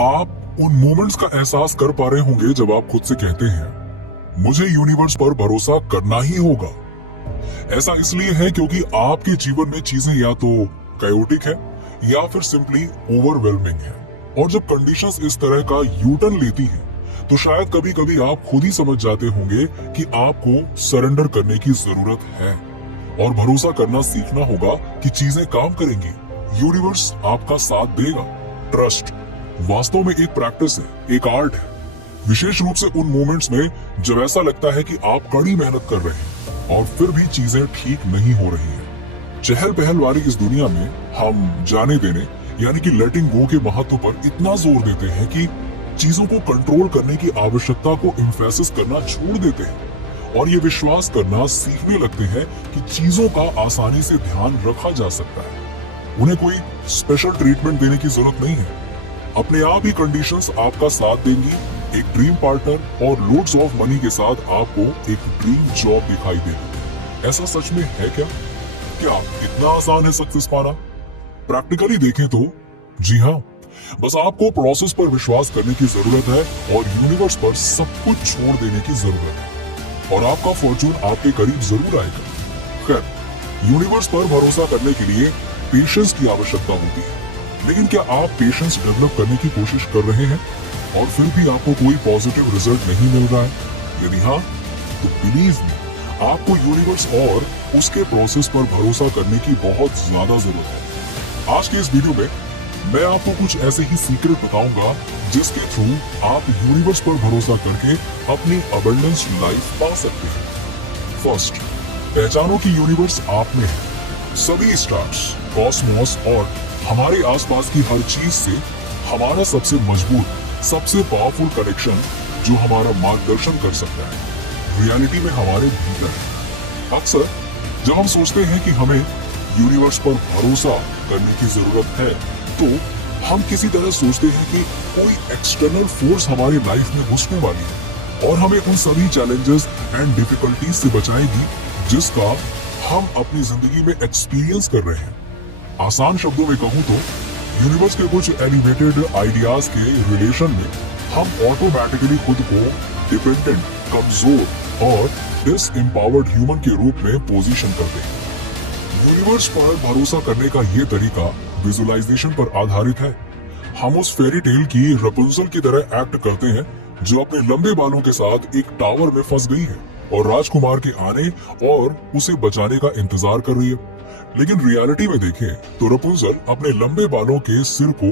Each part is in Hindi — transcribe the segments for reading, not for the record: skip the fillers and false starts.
आप उन मोमेंट्स का एहसास कर पा रहे होंगे जब आप खुद से कहते हैं मुझे यूनिवर्स पर भरोसा करना ही होगा। ऐसा इसलिए है क्योंकि आपके जीवन में चीजें या तो कायोटिक है या फिर सिंपली ओवरवेलमिंग है। और जब कंडीशंस इस तरह का यूटर्न लेती हैं, तो शायद कभी कभी आप खुद ही समझ जाते होंगे कि आपको सरेंडर करने की जरूरत है और भरोसा करना सीखना होगा कि चीजें काम करेंगी, यूनिवर्स आपका साथ देगा। ट्रस्ट वास्तव में एक प्रैक्टिस है, एक आर्ट है, विशेष रूप से उन मोमेंट्स में जब ऐसा लगता है कि आप कड़ी मेहनत कर रहे हैं और फिर भी चीजें ठीक नहीं हो रही हैं। चहल पहल वाली इस दुनिया में हम जाने देने यानी कि लेटिंग गो के महत्व पर इतना जोर देते हैं कि चीजों को कंट्रोल करने की आवश्यकता को एम्फेसिस करना छोड़ देते हैं और ये विश्वास करना सीखने लगते हैं कि चीजों का आसानी से ध्यान रखा जा सकता है। उन्हें कोई स्पेशल ट्रीटमेंट देने की जरूरत नहीं है, अपने आप ही कंडीशंस आपका साथ देंगी। एक ड्रीम पार्टनर और लोड्स ऑफ मनी के साथ आपको एक ड्रीम जॉब दिखाई देगी। ऐसा सच में है क्या? क्या इतना आसान है सक्सेस पाना? प्रैक्टिकली देखें तो जी हाँ, बस आपको प्रोसेस पर विश्वास करने की जरूरत है और यूनिवर्स पर सब कुछ छोड़ देने की जरूरत है और आपका फॉर्चून आपके करीब जरूर आएगा। खैर, यूनिवर्स पर भरोसा करने के लिए पेशेंस की आवश्यकता होती है, लेकिन क्या आप पेशेंस डेवलप करने की कोशिश कर रहे हैं और फिर भी आपको कोई पॉजिटिव रिजल्ट नहीं मिल रहा है? यदि हाँ, तो बिलीव मी, आपको यूनिवर्स और उसके प्रोसेस पर भरोसा करने की बहुत ज्यादा जरूरत है। आज के इस वीडियो में मैं आपको कुछ ऐसे ही सीक्रेट बताऊंगा जिसके थ्रू आप यूनिवर्स पर भरोसा करके अपनी अबंडेंस लाइफ पा सकते हैं। फर्स्ट, पहचानो कि यूनिवर्स आप में है। सभी स्टार्स, कॉस्मोस और हमारे आसपास की हर चीज से हमारा सबसे मजबूत, सबसे पावरफुल कनेक्शन जो हमारा मार्गदर्शन कर सकता है, रियलिटी में हमारे भीतर है। अक्सर जब हम सोचते हैं कि हमें यूनिवर्स पर भरोसा करने की जरूरत है, तो हम किसी तरह सोचते हैं कि कोई एक्सटर्नल फोर्स हमारी लाइफ में घुसने वाली है और हमें उन सभी चैलेंजेस एंड डिफिकल्टीज से बचाएगी जिसका हम अपनी जिंदगी में एक्सपीरियंस कर रहे हैं। आसान शब्दों में कहूँ तो यूनिवर्स के कुछ एलिवेटेड आइडियाज के रिलेशन में हम ऑटोमेटिकली खुद को डिपेंडेंट, कमजोर और डिसएम्पावर्ड ह्यूमन के रूप में पोजीशन करते हैं। यूनिवर्स पर भरोसा करने का ये तरीका विजुअलाइजेशन पर आधारित है। हम उस फेरी टेल की रपुंजल की तरह एक्ट करते हैं जो अपने लंबे बालों के साथ एक टावर में फंस गई है और राजकुमार के आने और उसे बचाने का इंतजार कर रही है। लेकिन रियलिटी में देखें तो रपुंजल अपने लंबे बालों के सिर को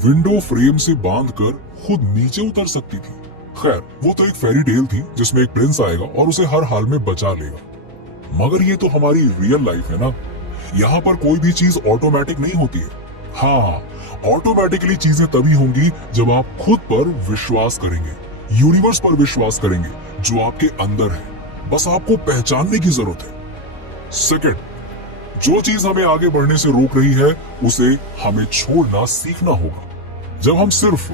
विंडो फ्रेम से बांधकर खुद नीचे उतर सकती थी। खैर, वो तो एक फेरी टेल थी जिसमें एक प्रिंस आएगा और उसे हर हाल में बचा लेगा। मगर ये तो हमारी रियल लाइफ है ना। यहाँ पर कोई भी चीज ऑटोमेटिक नहीं होती है। हाँ, ऑटोमेटिकली चीजें तभी होंगी जब आप खुद पर विश्वास करेंगे, यूनिवर्स पर विश्वास करेंगे जो आपके अंदर है। बस आपको पहचानने की जरूरत है। सेकंड, जो चीज हमें आगे बढ़ने से रोक रही है उसे हमें छोड़ना सीखना होगा। जब हम सिर्फ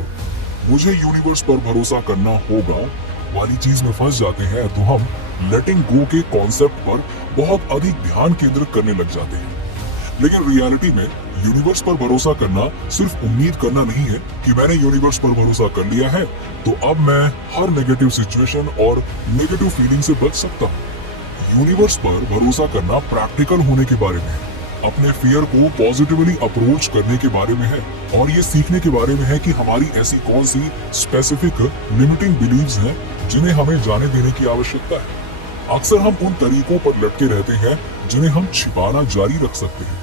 मुझे यूनिवर्स पर भरोसा करना होगा वाली चीज में फंस जाते हैं तो हम लेटिंग गो के कॉन्सेप्ट पर बहुत अधिक ध्यान केंद्रित करने लग जाते हैं। लेकिन रियलिटी में यूनिवर्स पर भरोसा करना सिर्फ उम्मीद करना नहीं है कि मैंने यूनिवर्स पर भरोसा कर लिया है तो अब मैं हर नेगेटिव सिचुएशन और नेगेटिव फीलिंग से बच सकता हूँ। यूनिवर्स पर भरोसा करना प्रैक्टिकल होने के बारे में है, अपने फियर को पॉजिटिवली अप्रोच करने के बारे में है और ये सीखने के बारे में है कि हमारी ऐसी कौन सी स्पेसिफिक लिमिटिंग बिलीव्स हैं जिन्हें हमें जाने देने की आवश्यकता है। अक्सर हम उन तरीकों पर लटके रहते हैं जिन्हें हम छिपाना जारी रख सकते हैं,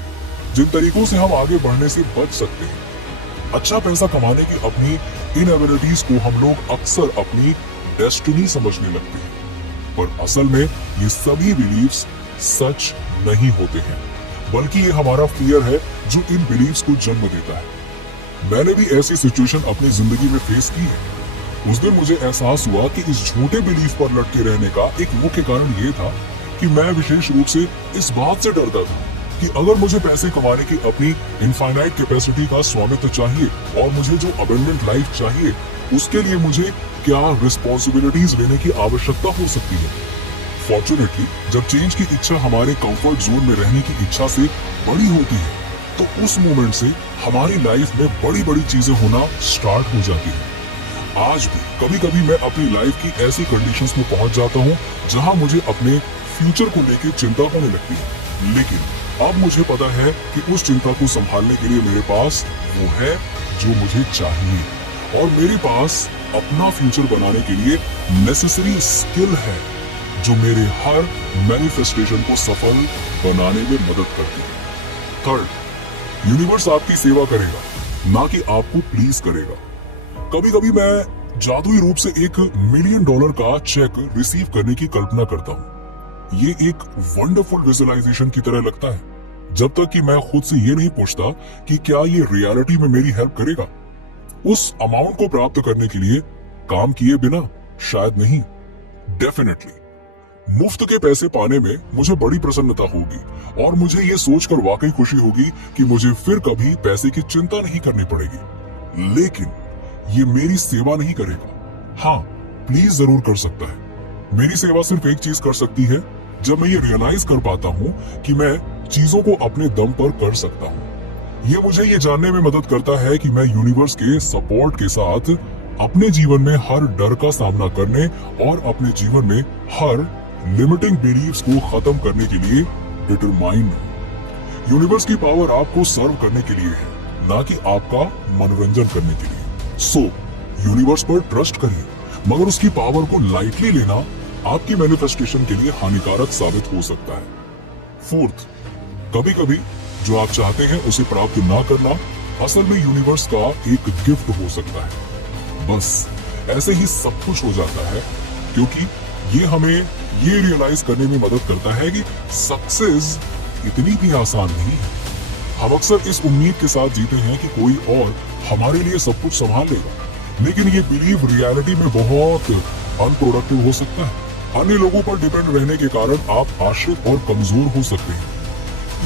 जिन तरीकों से हम आगे बढ़ने से बच सकते हैं। अच्छा पैसा कमाने की अपनी इनएबिलिटीज को हम लोग अक्सर अपनी डेस्टिनी समझने लगते हैं, पर असल में ये सभी बिलीव्स सच नहीं होते हैं, बल्कि ये हमारा फियर है जो इन बिलीव्स को जन्म देता है। मैंने भी ऐसी सिचुएशन अपनी जिंदगी में फेस की है। उस दिन मुझे एहसास हुआ कि इस झूठे बिलीफ पर लटके रहने का एक मुख्य कारण ये था कि मैं विशेष रूप से इस बात से डरता था कि अगर मुझे पैसे कमाने की अपनी इनफाइनाइट कैपेसिटी का स्वामित्व चाहिए और मुझे जो अबंडेंट लाइफ चाहिए उसके लिए मुझे क्या रिस्पॉन्सिबिलिटीज लेने की आवश्यकता हो सकती है। फॉर्चुनेटली जब चेंज की इच्छा हमारे कंफर्ट जोन में रहने की इच्छा से बड़ी होती है तो उस मोमेंट से हमारी लाइफ में बड़ी बड़ी चीजें होना स्टार्ट हो जाती है। आज भी कभी कभी मैं अपनी लाइफ की ऐसी कंडीशंस में पहुंच जाता हूं जहां मुझे अपने फ्यूचर को लेकर चिंता होने लगती है, लेकिन अब मुझे पता है कि उस चिंता को संभालने के लिए मेरे पास वो है जो मुझे चाहिए, और मेरे पास अपना फ्यूचर बनाने के लिए नेसेसरी स्किल है जो मेरे हर मैनिफेस्टेशन को सफल बनाने में मदद करती है। थर्ड, यूनिवर्स आपकी सेवा करेगा, ना कि आपको प्लीज करेगा। कभी कभी मैं जादुई रूप से $1 मिलियन का चेक रिसीव करने की कल्पना करता हूँ। ये एक वंडरफुल विजुअलाइजेशन की तरह लगता है, जब तक कि मैं खुद से ये नहीं पूछता कि क्या ये रियलिटी में मेरी हेल्प करेगा। उस अमाउंट को प्राप्त करने के लिए काम किए बिना शायद नहीं। डेफिनेटली मुफ्त के पैसे पाने में मुझे बड़ी प्रसन्नता होगी, और मुझे ये सोचकर वाकई खुशी होगी कि मुझे फिर कभी पैसे की चिंता नहीं करनी पड़ेगी। लेकिन ये मेरी सेवा नहीं करेगा। हाँ, प्लीज जरूर कर सकता है। मेरी सेवा सिर्फ एक चीज कर सकती है, जब मैं ये रियलाइज कर पाता हूँ कि मैं चीजों को अपने दम पर कर सकता हूँ। ये मुझे ये जानने में मदद करता है कि मैं यूनिवर्स के सपोर्ट के साथ अपने जीवन में हर डर का सामना करने और अपने जीवन में हर लिमिटिंग बिलीव्स को खत्म करने के लिए डिटरमाइंड हूँ। यूनिवर्स की पावर आपको सर्व करने के लिए है, ना कि आपका मनोरंजन करने के लिए। सो यूनिवर्स पर ट्रस्ट करिए, मगर उसकी पावर को लाइटली लेना आपकी मैनिफेस्टेशन के लिए हानिकारक साबित हो सकता है। फोर्थ, कभी कभी जो आप चाहते हैं उसे प्राप्त ना करना असल में यूनिवर्स का एक गिफ्ट हो सकता है। बस ऐसे ही सब कुछ हो जाता है, क्योंकि ये हमें ये रियलाइज करने में मदद करता है कि सक्सेस इतनी भी आसान नहीं है। हम अक्सर इस उम्मीद के साथ जीते हैं कि कोई और हमारे लिए सब कुछ संभाल लेगा, लेकिन ये बिलीव रियलिटी में बहुत अनप्रोडक्टिव हो सकता है। अन्य लोगों पर डिपेंड रहने के कारण आप आश्रित और कमजोर हो सकते हैं।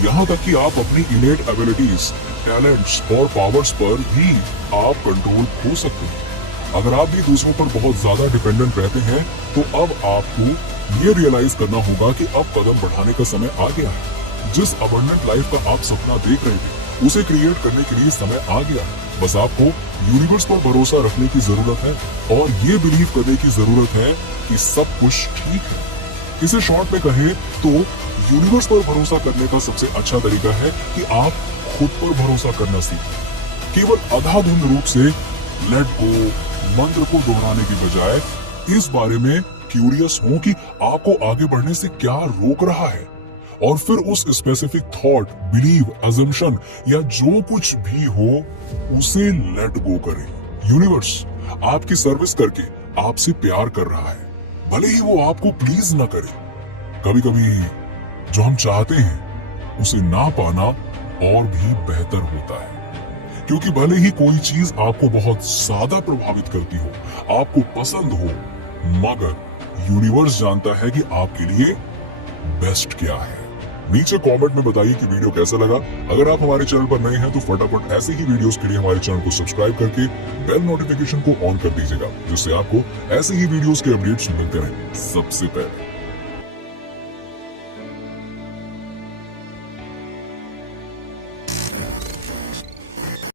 यहाँ तक कि आप अपनी इनेट एबिलिटीज, टैलेंट्स और पावर्स पर भी आप कंट्रोल खो सकते हैं। अगर आप भी दूसरों पर बहुत ज्यादा डिपेंडेंट रहते हैं, तो अब आपको ये रियलाइज करना होगा कि अब कदम बढ़ाने का समय आ गया है। जिस अबंडेंट लाइफ का आप सपना देख रहे थे, उसे क्रिएट करने के लिए समय आ गया है। बस आपको यूनिवर्स पर भरोसा रखने की जरूरत है, और ये बिलीव करने की जरूरत है कि सब कुछ ठीक है। इसे शॉर्ट में कहें तो यूनिवर्स पर भरोसा करने का सबसे अच्छा तरीका है कि आप खुद पर भरोसा करना सीखें। केवल अंधाधुंध रूप से लेट गो मंत्र को दोहराने की बजाय इस बारे में क्यूरियस हो कि आपको आगे बढ़ने से क्या रोक रहा है, और फिर उस स्पेसिफिक थॉट, बिलीव, अजम्पशन या जो कुछ भी हो उसे लेट गो करें। यूनिवर्स आपकी सर्विस करके आपसे प्यार कर रहा है, भले ही वो आपको प्लीज ना करे। कभी कभी जो हम चाहते हैं उसे ना पाना और भी बेहतर होता है, क्योंकि भले ही कोई चीज आपको बहुत ज्यादा प्रभावित करती हो, आपको पसंद हो, मगर यूनिवर्स जानता है कि आपके लिए बेस्ट क्या है। नीचे कमेंट में बताइए कि वीडियो कैसा लगा। अगर आप हमारे चैनल पर नए हैं तो फटाफट ऐसे ही वीडियोस के लिए हमारे चैनल को सब्सक्राइब करके बेल नोटिफिकेशन को ऑन कर दीजिएगा, जिससे आपको ऐसे ही वीडियोस के अपडेट्स मिलते रहें सबसे पहले।